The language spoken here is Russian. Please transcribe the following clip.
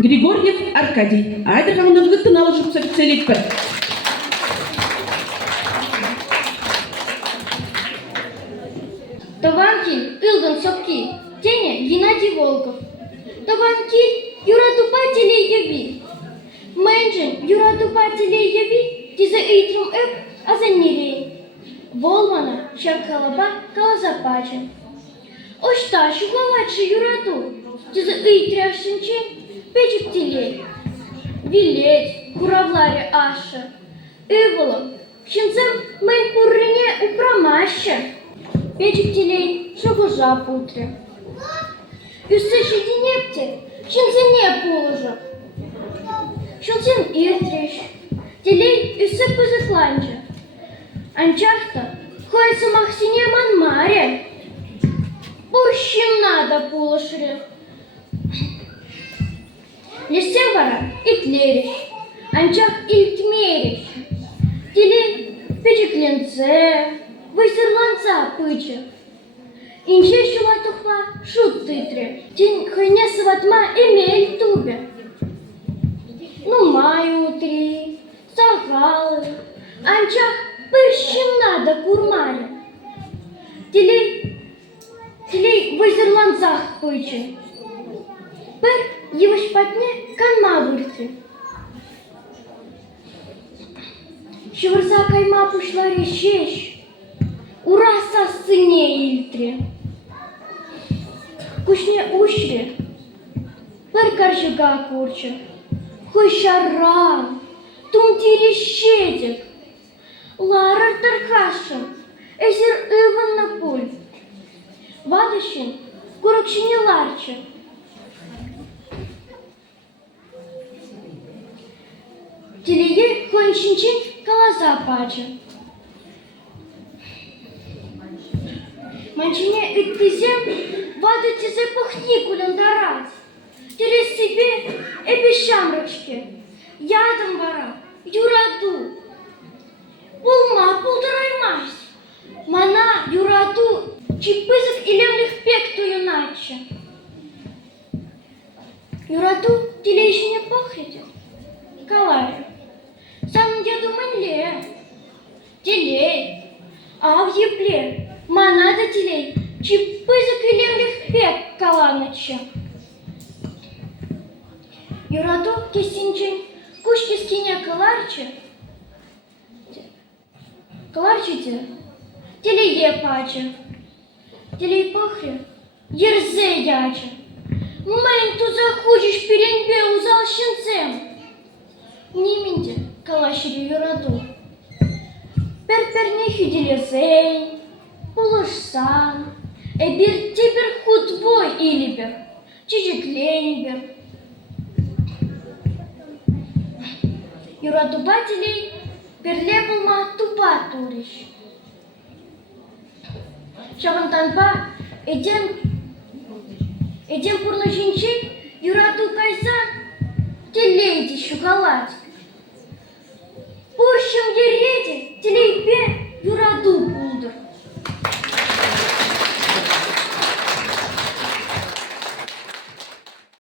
Григорьев Аркадий. Айдыр хамынызғы тыналы жұпса сөйлейіппір. Тованки Илган Сопки, Теня Геннадий Волков. Тованки юратупателей яви. Мэнджин юратупателей яви, тиза итрум эп азанирей. Волмана шакалаба калазапача. Ошта шугаладши юрату, тиза итряшинчен печектилей. Вилеть куравларе аша. Иволом, щенцем мэн пуррине упрамаща. Печектилей шогожа путре. Üste şidinepti, şimdi ne poложа. Şulçin irtriş, diley üste pızıklanca. Анчахта, хойса махсине манмаре. Пущим надо полошре. Листем вара итлериш, анчах ильтмериш. Diley печекленце, высерланца пыча. Инче шула тухла шут тытре, тень хойня саватма эмель тубе. Ну май утри, сагалы, анчах пырщим надо курмаре. Телей вызерланцах пыче. Пыр его шпатне канма вырты. Шевырза кайма пушла решещ, ура со сыне ильтре. Кушне ушре, пыр каржыга курчы, хой шарран, тум тирешедек, ларар тархашым, эсер ыван на пуль. Вадыщин, курокшине ларчы. Телее хойншинчин калаза пачы. Манчине иттизем, вады тизе пахни куляндарать. Через себе эпи шамрачки, ядом вара, юраду. Пулма, пулдараймась. Мана, юраду, чипызык илемлих пектую наче. Юраду телейшине похрите. Каларе. Сам деду манле. Телей. А в епле. Манада телей, чипызык илемлих пек каланыча. Юраду кесинчен кушки скине каларча. Каларчите, телее пача. Телей похре, ерзе яча. Мэн ту захочешь перенбе узал щенцем. Ниминде калашири юраду. Перпернехи делезей. Полошсан, эбир тибер худвой илибер, чижикленибер. Юратубателей перлепылма тупа туриш. Шавантанпа эдем пурна жинчи юрату кайса телейди шукалать. Пущем ереди телейпе юраду пулдыр.